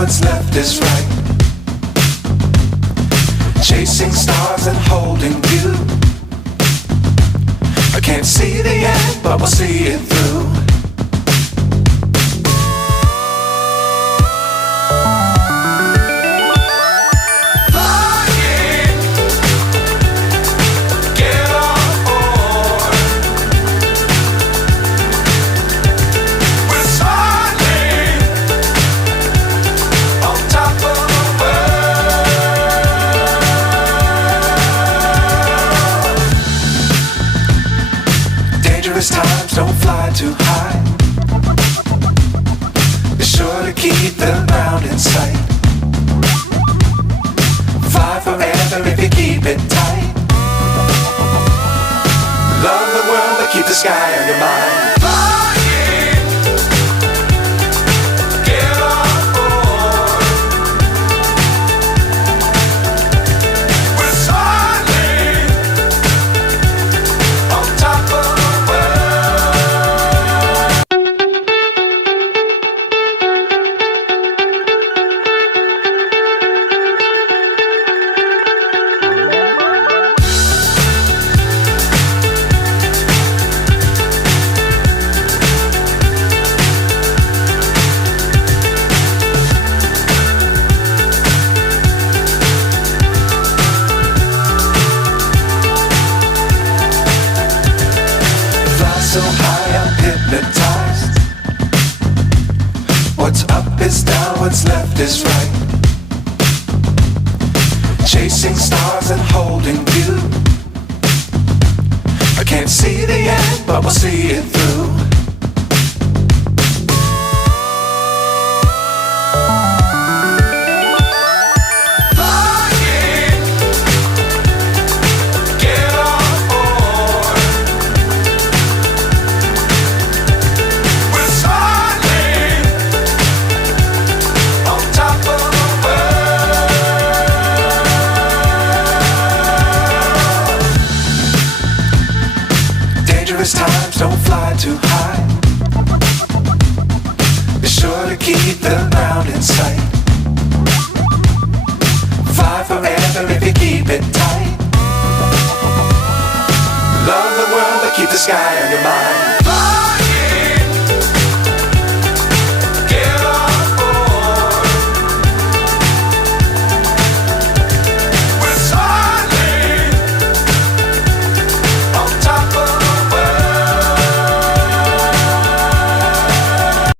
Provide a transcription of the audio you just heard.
what's left is right. Chasing stars and holding you. I can't see the end, but we'll see it through. Times don't fly too high. Be sure to keep the ground in sight. Fly forever if you keep it tight. Love the world but keep the sky on your mind. So high I'm hypnotized. What's up is down, what's left is right. Chasing stars and holding you. I can't see the end, but we'll see it through. Times don't fly too high. Be sure to keep the ground in sight. Fly forever if you keep it tight. Love the world but keep the sky on your mind.